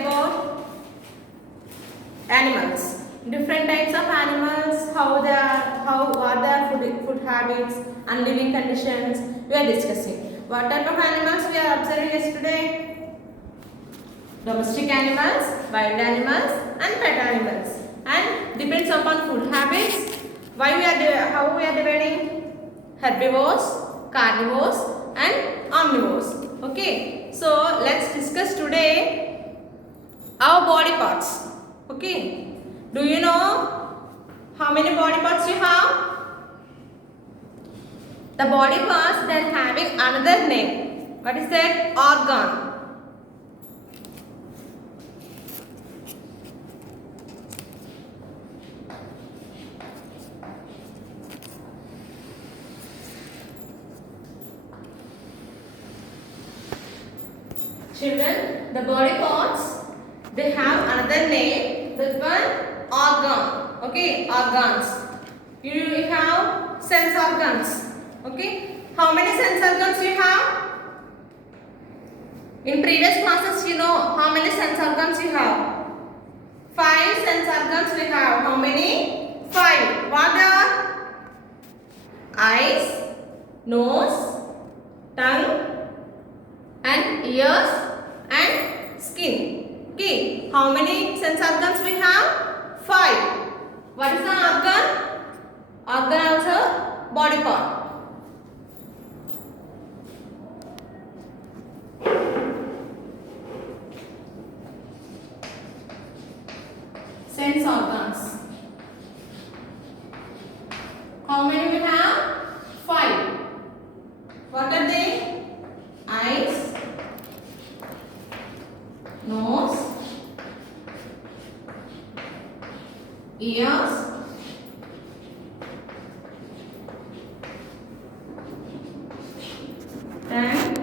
about animals. Different types of animals, what their food habits and living conditions we are discussing. What type of animals we are observing yesterday? Domestic animals, wild animals and pet animals. And depends upon food habits. How we are dividing? Herbivores, carnivores and omnivores. Okay. So let's discuss today our body parts. Okay. Do you know how many body parts you have? The body parts, they are having another name. What is that? Organ. Children, the body parts, they have another name. That one, organ. Okay, organs. You have sense organs. Okay, how many sense organs you have? In previous classes, you know how many sense organs you have? 5 sense organs we have. How many? 5. What are? Eyes, nose, tongue, and ears and skin. Okay, how many sense organs we have? 5. What is the organ? Organ also body part. Sense organs. How many we have? 5. What are they? Eyes, nose, ears, tongue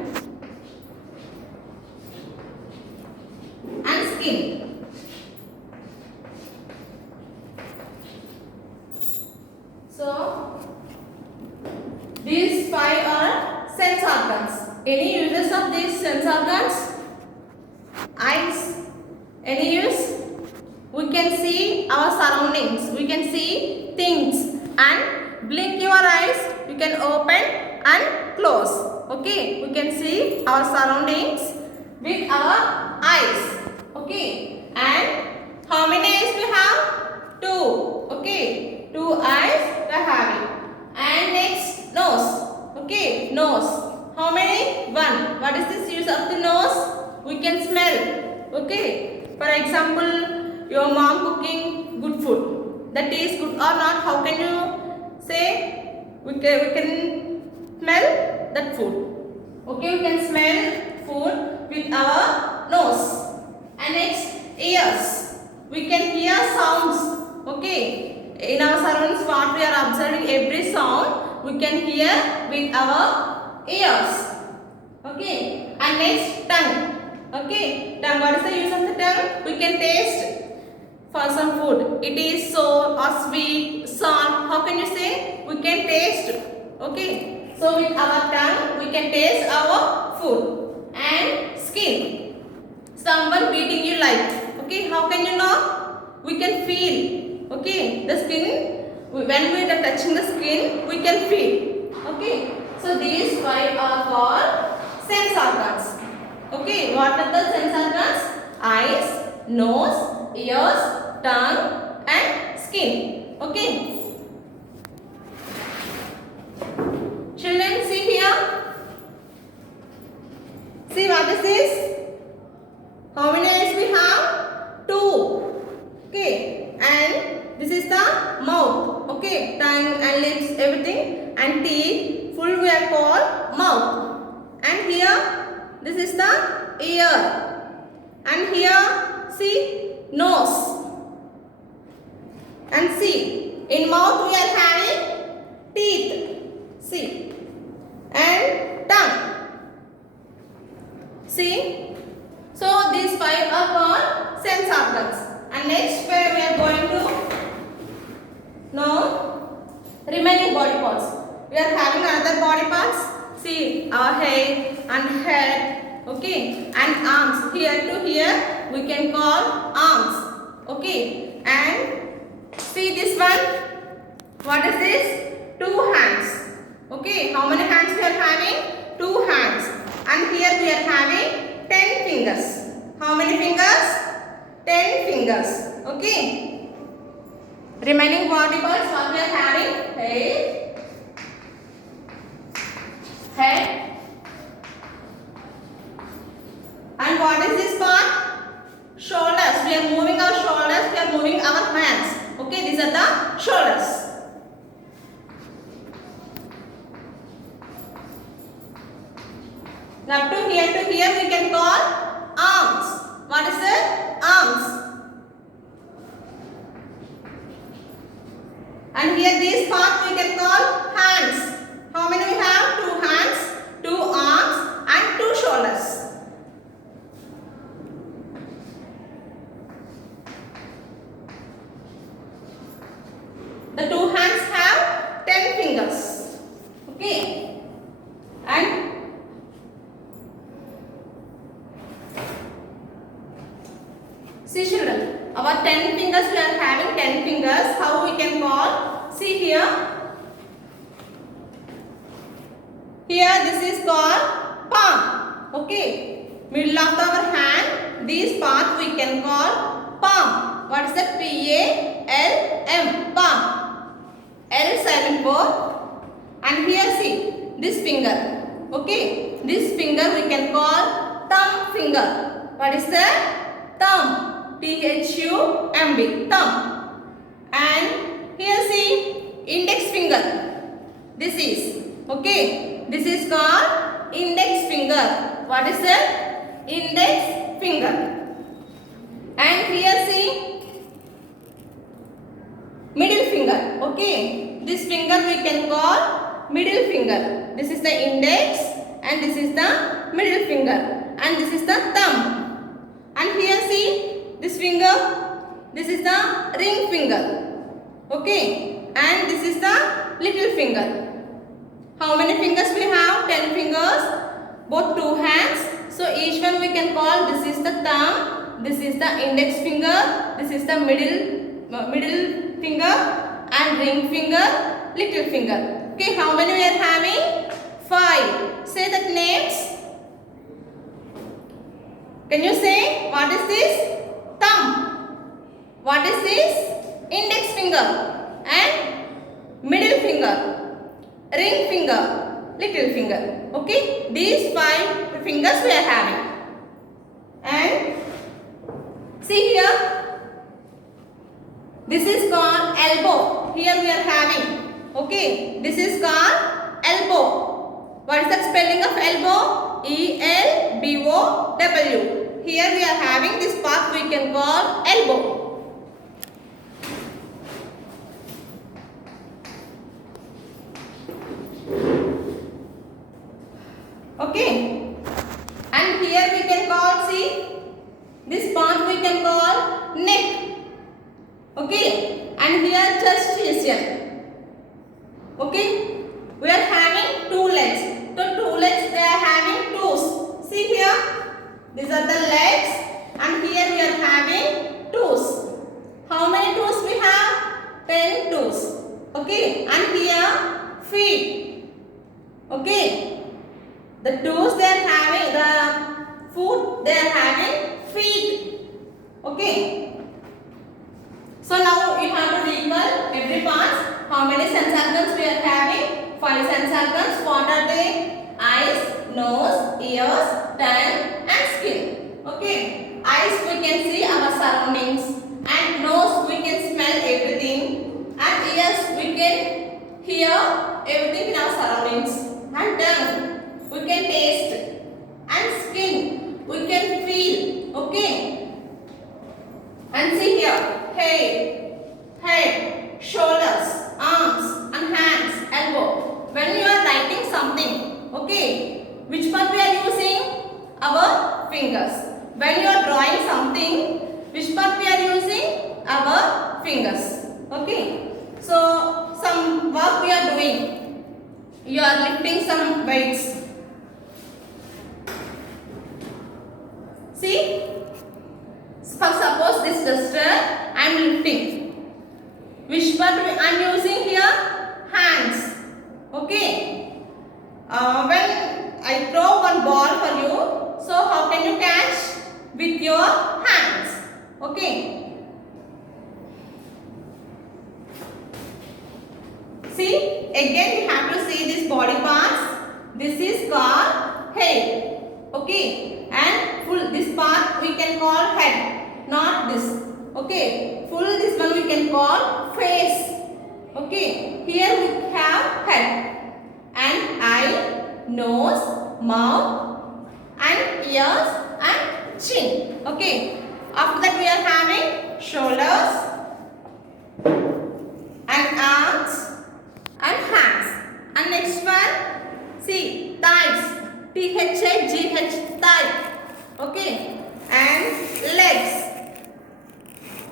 and skin. So these 5 are sense organs. Any uses of these sense organs? Eyes. Any use? We can see our surroundings. We can see things and blink your eyes. You can open and close. Okay. We can see our surroundings with our eyes. Okay. And how many eyes we have? 2. Okay. 2 eyes we are having. And next, nose. Okay. Nose. How many? 1. What is this use of the nose? We can smell. Okay. For example, your mom cooking good food. The taste good or not? How can you say? We can smell that food. Okay. We can smell food with our nose. And next, ears. We can hear sounds. Okay. In our surroundings, what we are observing, every sound we can hear with our ears. Okay. And next, tongue. Okay. Tongue. What is the use of the tongue? We can taste for some food. It is sour or sweet, salt. How can you say? We can taste. Okay. So with our tongue, we can taste our food. And skin. Someone beating you like. Okay. How can you know? We can feel. Okay. The skin. When we are touching the skin, we can feel. Okay. So these 5 are called sense organs. Okay. What are the sense organs? Eyes, nose, ears, tongue and skin. Okay. Children, see here. See what is this? How many eyes we have? 2. Okay. And this is the mouth. Okay. Tongue and lips, everything. And teeth. Full we are called mouth. And here, this is the ear. And here, see, nose. And see, in mouth we are having teeth. See. And tongue. See. So these 5 are called sense organs. And next where we are going to know remaining body parts. We are having another body parts. See, our head and head. Okay. And arms. Here to here we we can call arms. Okay, and see this one. What is this? Two hands. Okay, how many hands we are having? Two hands. And here we are having 10 fingers. How many fingers? 10 fingers. Okay. Remaining body parts what we are having? Head. And what is this part? Shoulders. We are moving our shoulders. We are moving our hands. Okay, these are the shoulders. Up to here we can call arms. What is it? Arms. And here this part we can call hands. How many we have? Two hands, two arms and two shoulders. The two hands have 10 fingers. Okay. And see children, our 10 fingers we are having 10 fingers. How we can call? See here. Here this is called palm. Okay. Middle of our hand, this part we can call palm. What is that? P-A-L-M. Palm. L silent for. And here see this finger. Okay. This finger we can call thumb finger. What is that? Thumb. T-H-U-M-B. Thumb. And here see index finger. This is. Okay. This is called index finger. What is that? Index finger. And here see middle finger. Okay. This finger we can call middle finger. This is the index and this is the middle finger. And this is the thumb. And here see this finger. This is the ring finger. Okay. And this is the little finger. How many fingers we have? 10 fingers. Both two hands. So each one we can call. This is the thumb. This is the index finger. This is the middle finger. And ring finger. Little finger. Okay. How many we are having? 5. Say the names. Can you say what is this? Thumb. What is this? Index finger. And middle finger. Ring finger, little finger. Okay, these 5 fingers we are having. And see here, this is called elbow. Here we are having. Okay, this is called elbow. What is the spelling of elbow? E-L-B-O-W. Here we are having this part we can call elbow. Okay, and here we can call, see, this part we can call neck. Okay, and here chest region. Okay, we are having 2 legs. So 2 legs they are having toes. See here, these are the legs, and here we are having toes. How many toes we have? 10 toes. Okay, and here feet. Okay. The toes they are having, the foot they are having feet. Okay. So now you have to recall every part. How many sense organs we are having? 5 sense organs. What are they? Eyes, nose, ears, tongue and skin. Okay. Eyes we can see our surroundings. And nose we can smell everything. And ears we can hear everything in our surroundings. And tongue we can taste, and skin we can feel. Okay, and see here, head, shoulders, arms and hands, elbow. When you are writing something, okay, which part we are using? Our fingers. When you are drawing something, which part we are using? Our fingers. Okay, so some work we are doing. You are lifting some weights. See, Suppose this duster I am lifting. Which part I am using here? Hands. Okay. When I throw one ball for you, so how can you catch? With your hands. Okay. See, again we have to see this body parts. This is called head. Okay. And full this part we can call head. Not this. Okay. Full this one we can call face. Okay. Here we have head. And eye, nose, mouth, and ears and chin. Okay. After that we are having shoulders and arms and hands. And next one, see, thighs. THIGH, thigh. Okay. And legs.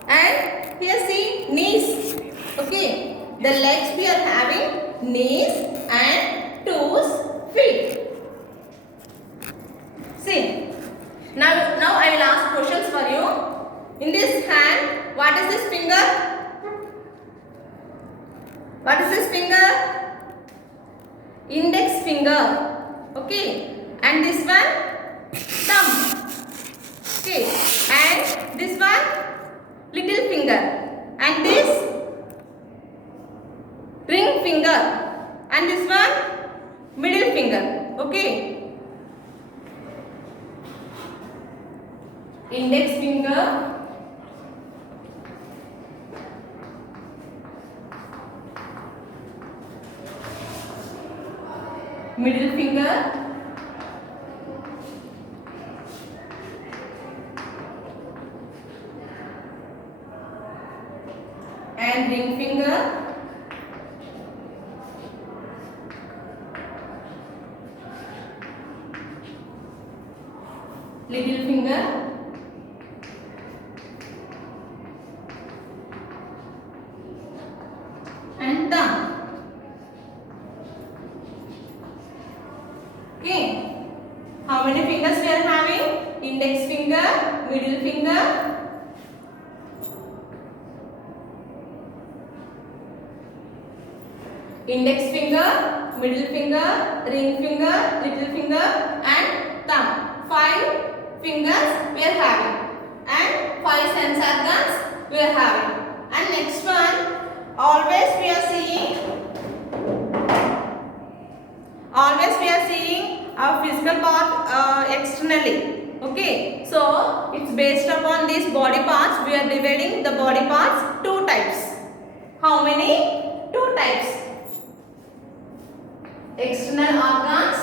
And here see, knees. Okay. The legs we are having knees and toes, feet. See. Now I will ask questions for you. In this hand, what is this finger? What is this finger? Index finger. Okay. And this one? Thumb. Okay. And this one? Little finger. And this? Ring finger. And this one? Middle finger. Okay. Index finger, middle finger, and ring finger, little finger, and thumb. Okay. How many fingers we are having? Index finger, middle finger, index finger, middle finger, ring finger, little finger, and thumb. 5 fingers we are having, and 5 sense organs we are having. And next one. Always we are seeing our physical part externally. Okay. So it's based upon these body parts. We are dividing the body parts 2 types. How many? 2 types. External organs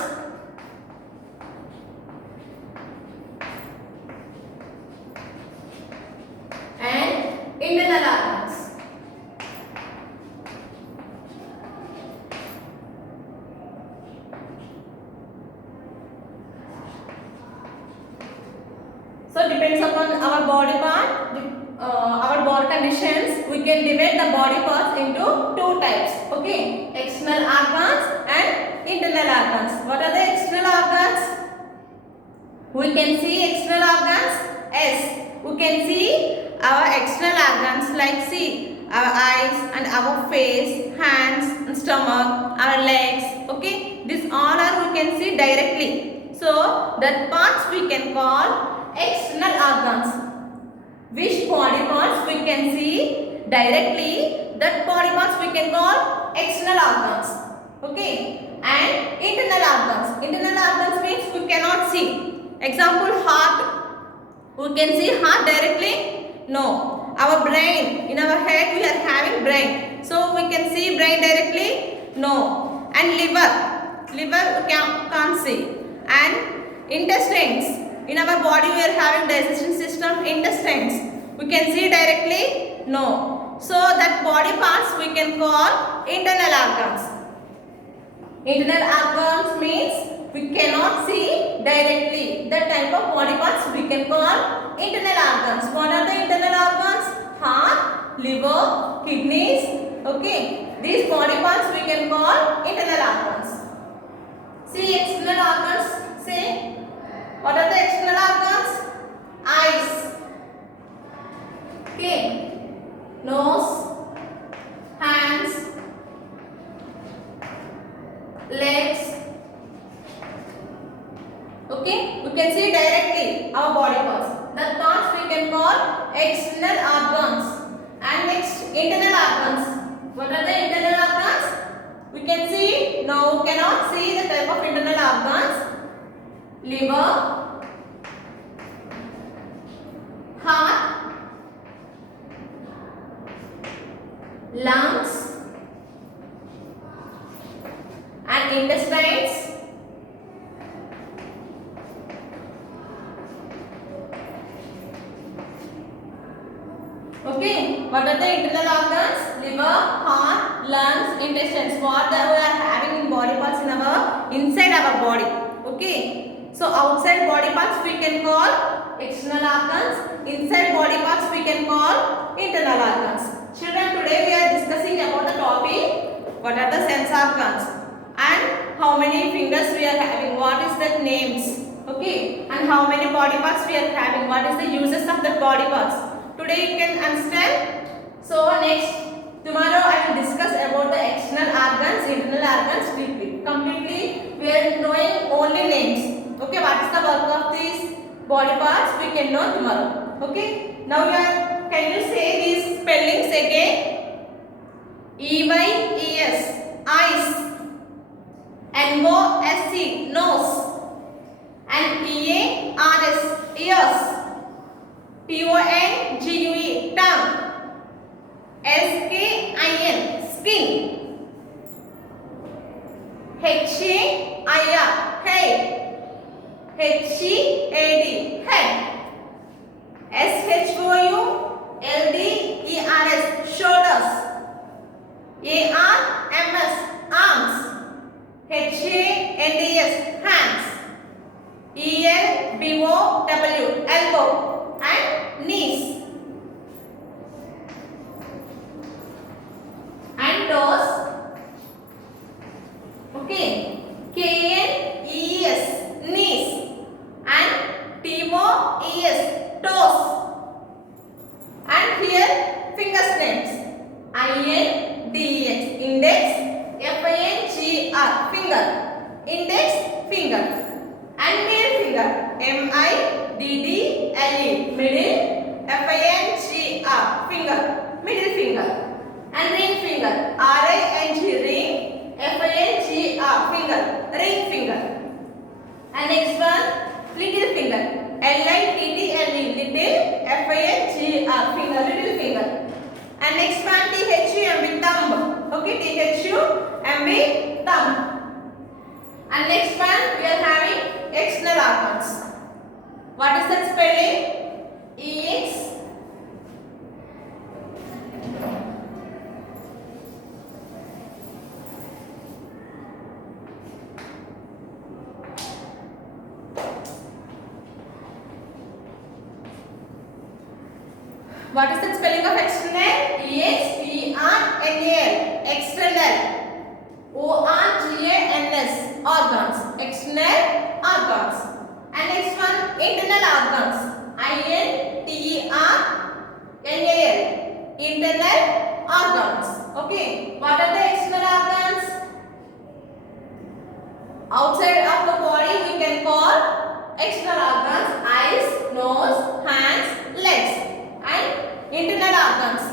and internal organs. So depends upon our body part, our body conditions, we can divide the body parts into 2 types. Okay, external organs and internal organs. What are the external organs? We can see external organs. Yes, we can see our external organs like see our eyes and our face, hands and stomach, our legs. Okay, this all are we can see directly. So that parts we can call external organs. Which body parts we can see directly, that body parts we can call external organs. Okay. And internal organs. Internal organs means we cannot see. Example, heart. We can see heart directly? No. Our brain, in our head we are having brain. So we can see brain directly? No. And liver. Liver we can't see. And intestines. In our body we are having digestion system, intestines. We can see directly? No. So that body parts we can call internal organs. Internal organs means we cannot see directly. That type of body parts we can call internal organs. What are the internal organs? Heart, liver, kidneys. Okay. These body parts we can call internal organs. See external organs. Say. What are the external organs? Eyes. Okay. Nose, hands, legs. Okay, you can see directly our body parts. That parts we can call external organs. And next, internal organs. What are the internal organs? We can see, now we cannot see the type of internal organs. Liver, heart, lungs, and intestines. Okay, what are the internal organs? Liver, heart, lungs, intestines. What we are having in body parts in our inside our body. Okay, so outside body parts we can call external organs. Inside body parts we can call internal organs. Children, today we are discussing about the topic. What are the sense organs and how many fingers we are having? What is the names? Okay, and how many body parts we are having? What is the uses of the body parts? Today you can understand. So next, tomorrow I will discuss about the external organs, internal organs deeply. Completely we are knowing only names. Okay, what is the work of these body parts we can know tomorrow. Okay, now can you say these spellings again? EYES, eyes, NOSE, nose, and EARS, ears. TONGUE, tongue. SKIN, skin. HAIR, hair. HEAD, head. SHOULDERS, shoulders. ARMS, arms. HANDS, hands. ELBOW, elbow, and knees. And toes. Okay. KNES, knees. And TOES, toes. And here fingers names. INDEX, index. FINGR, finger. Index, finger. And middle finger, MIDDLE, middle. FINGR, finger, middle finger. And ring finger, RING, ring. FINGR, finger, ring finger. And next one, little finger, LITTLE, little. FINGR, finger, little finger. And next one, THUMB, thumb. Okay, THUMB, thumb. And next one, we are having external organs. What is that spelling? EX. What is the spelling of external? EXTERNAL, external. ORGANS, organs, external organs. And next one, internal organs. INTERNAL, internal organs. Okay, what are the external organs? Outside of the body we can call external organs: eyes, nose, hands, legs. And internal organs.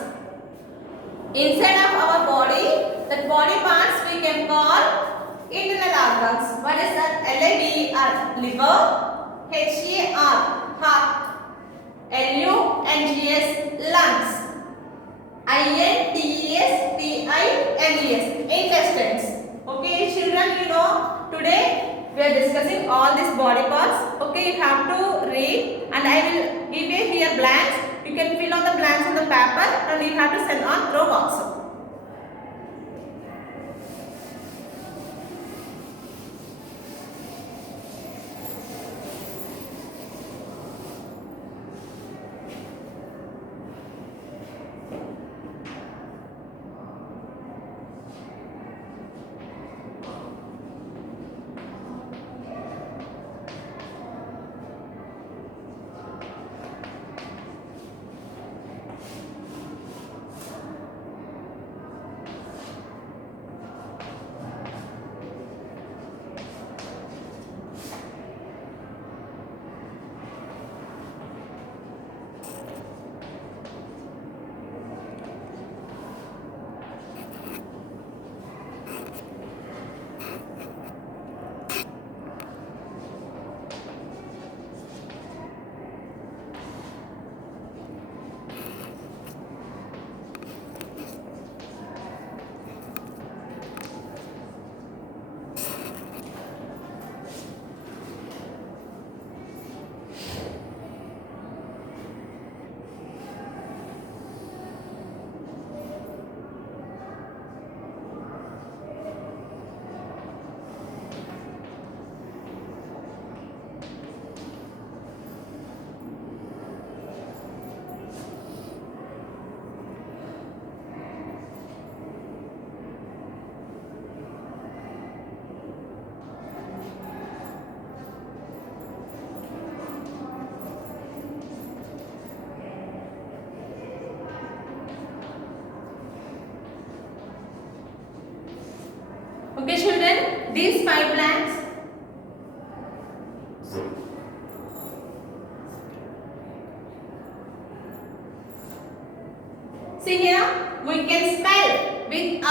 Inside of our body, the body parts we can call internal organs. What is that? LIVER, liver. HAR, heart. LUNGS, lungs. INTESTINES, intestines. Okay, children, you know, today we are discussing all these body parts. Okay, you have to read, and I will give you here blanks. You can fill out the blanks on the paper, and you have to send on through WhatsApp. these 5 blanks. See here, we can spell with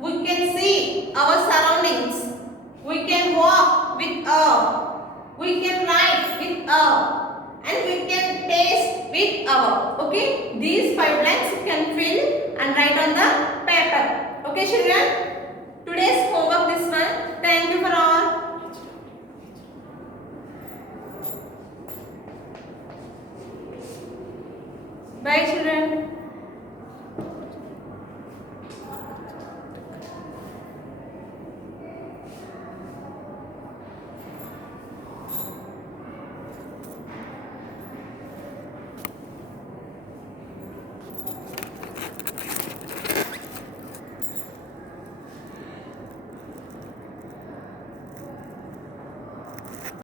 we can see our surroundings. We can walk with we can write with and we can taste with okay. These 5 blanks you can fill and write on the paper. Okay children, today's homework this one. Thank you for all. Bye children.